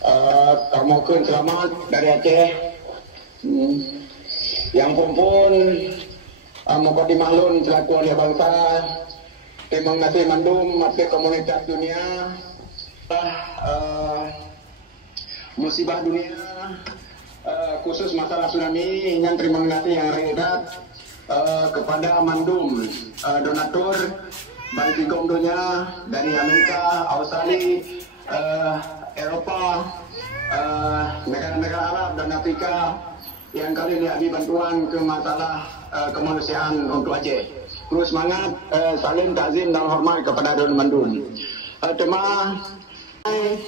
Mohon selamat dari Aceh. Yang pun mohon dimaklum selaku oleh bangsa. Terima kasih mandum masih komunitas dunia. Musibah dunia khusus masalah tsunami. Yang terima kasih yang rendah kepada mandum donatur bantuan dunia dari Amerika, Australia, Eropa, negara-negara Arab dan Afrika yang kali ini beri bantuan ke masalah kemanusiaan untuk Aceh. Terus semangat, saling takzim dan hormat kepada Don Mandum. Tema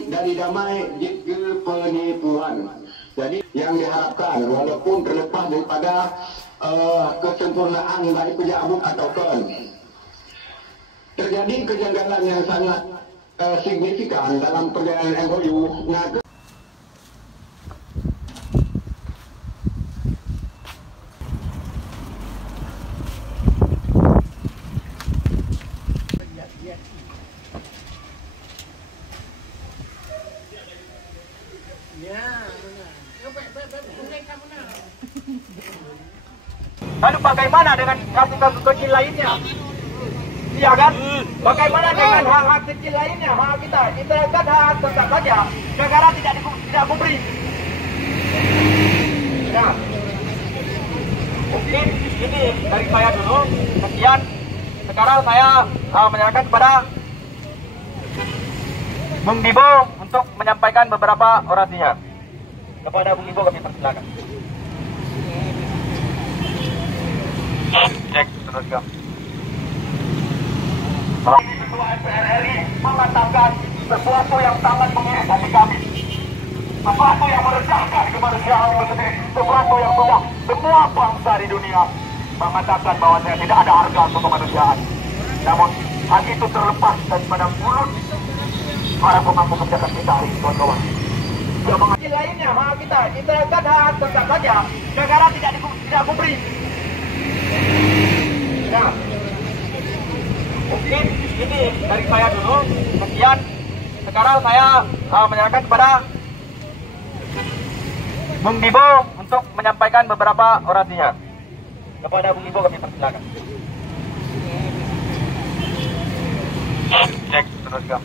dari damai jika penipuan. Jadi yang diharapkan walaupun terlepas daripada kesempurnaan dari pejabat atau terjadi kejanggalan yang sangat signifikan dalam perjalanan MOU. Lalu bagaimana dengan kasus-kasus kecil lainnya? Iya kan? Bagaimana dengan hak-hak kecil lainnya? Hak kita kan hak tetap saja. Negara tidak memberi. Ya. Mungkin ini dari saya dulu. Sekian. Sekarang saya menyerahkan kepada Bung Dibo untuk menyampaikan beberapa orasinya. Kepada Bung Dibo kami persilakan. Cek teruskan. Ketua MPR RI mengatakan sesuatu yang sangat miris hati kami, sesuatu yang meresahkan kemanusiaan itu sendiri, sesuatu yang sudah semua bangsa di dunia mengatakan bahwa tidak ada harga untuk kemanusiaan. Namun hal itu terlepas daripada mulut para pemangku kebijakan kita hari ini, kawan-kawan. Lainnya hak kita kan hak tetap saja. Negara tidak memberi. Ya. Mungkin ini dari saya dulu. Sekian. Sekarang saya menyerahkan kepada Bung Dibo untuk menyampaikan beberapa orasinya. Kepada Bung Dibo kami persilakan. Cek teruskan.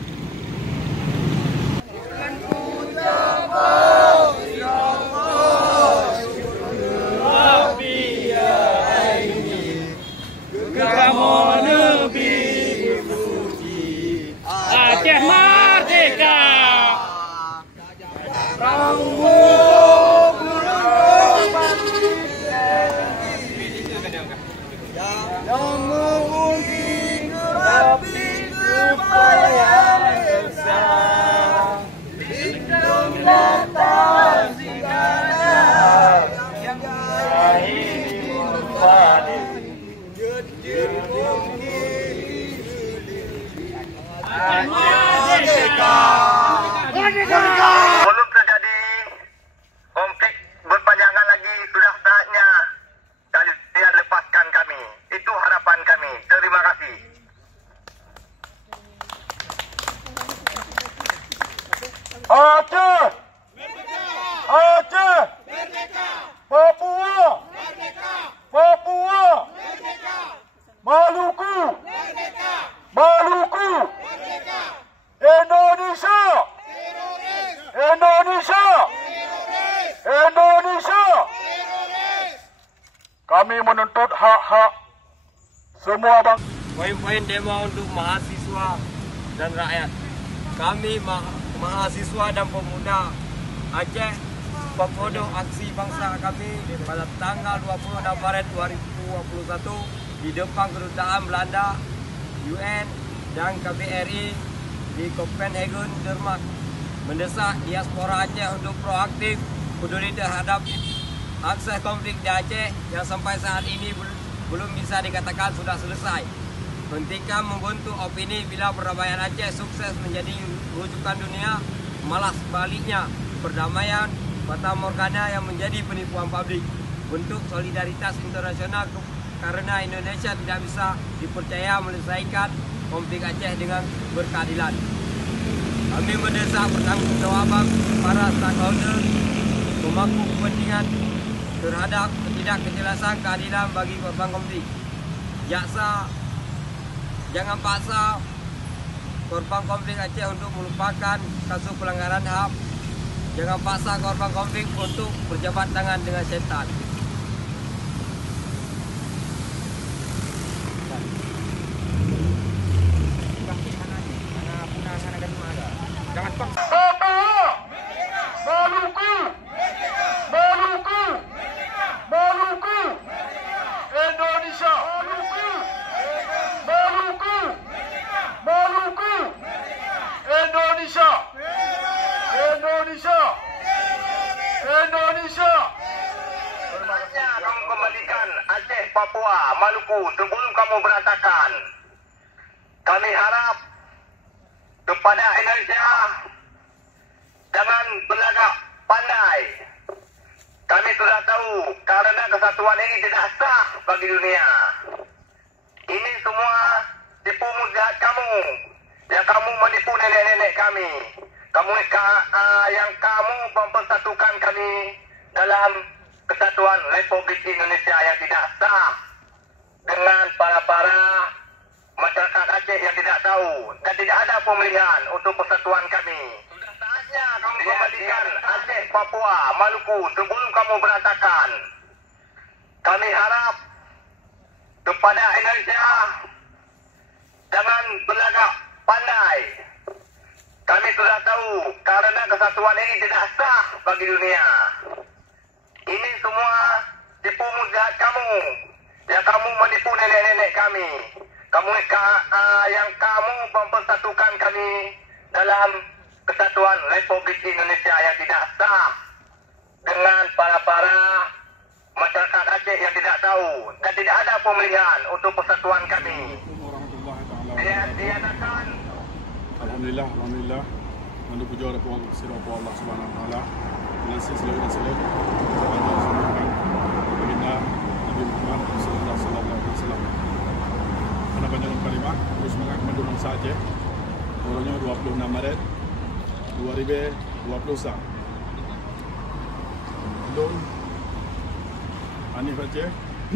Aceh merdeka. Belum terjadi konflik berpanjangan lagi, sudah saatnya kalian lepaskan kami. Itu harapan kami. Terima kasih. Aceh! Aceh! Papua! Papua! Maluku! Maluku! Indonesia! Indonesia! Indonesia! Kami menuntut hak-hak semua bangsa. Poin-poin demo untuk mahasiswa dan rakyat. Kami mahasiswa dan pemuda Aceh memfoto aksi bangsa kami pada tanggal 26 Maret 2021 di depan kedutaan Belanda, UN dan KBRI di Copenhagen, Denmark, mendesak diaspora Aceh untuk proaktif peduli terhadap akses konflik di Aceh yang sampai saat ini belum bisa dikatakan sudah selesai. Hentikan membentuk opini bila perdamaian Aceh sukses menjadi rujukan dunia, malah sebaliknya perdamaian fata morgana yang menjadi penipuan publik. Bentuk solidaritas internasional karena Indonesia tidak bisa dipercaya menyelesaikan konflik Aceh dengan berkeadilan. Kami mendesak pertanggungjawaban para stakeholder pemangku kepentingan terhadap ketidakkejelasan keadilan bagi korban konflik. Jaksa jangan paksa korban konflik Aceh untuk melupakan kasus pelanggaran HAM. Jangan paksa korban konflik untuk berjabat tangan dengan syaitan. Jangan paksa. Maluku, Maluku, Maluku, Indonesia, Maluku, Maluku, Indonesia, Indonesia, Indonesia. Sebenarnya kamu kembalikan Aceh, Papua, Maluku sebelum kamu berantakan. Kami harap kepada Indonesia jangan berlagak pandai. Kami sudah tahu karena kesatuan ini tidak sah bagi dunia. Ini semua tipu muslihat kamu. Yang kamu menipu nenek-nenek kami. Yang kamu mempersatukan kami dalam kesatuan Republik Indonesia yang tidak sah dengan para masyarakat Aceh yang tidak tahu dan tidak ada pemilihan untuk persatuan kami. Sudah saatnya kamu kembalikan Aceh, Papua, Maluku sebelum kamu berantakan. Kami harap kepada Indonesia jangan berlagak pandai. Kami sudah tahu karena kesatuan ini tidak sah bagi dunia. Ini semua tipu muslihat kamu. Yang kamu menipu nenek-nenek kami. Yang kamu mempersatukan kami dalam kesatuan Republik Indonesia yang tidak sah dengan para masyarakat Aceh yang tidak tahu dan tidak ada pemilihan untuk persatuan kami. Diadakan. Alhamdulillah, alhamdulillah. Mandu puja kepada Allah Subhanahu wa taala. Nasi selalu selalu. Baginda Nabi Muhammad sallallahu alaihi wasallam. Pada banyak kalimah, terus semangat mandu bangsa Aceh. Tanggalnya 26 Maret 2021. Belum Hanif Aceh,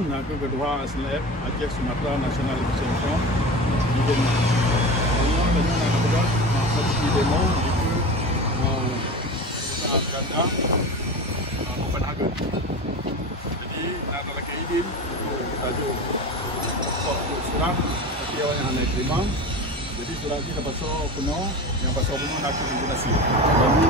Naga Kedua SLF Aceh Sumatera National Association di Denmark. Semua banyak nak berbuat maksud di demo itu mau agenda Copenhagen. Jadi nak ada lagi izin tajuk surat tapi awak yang naik terima. Jadi surat ini dapat penuh, yang pasal penuh nak koordinasi. Kami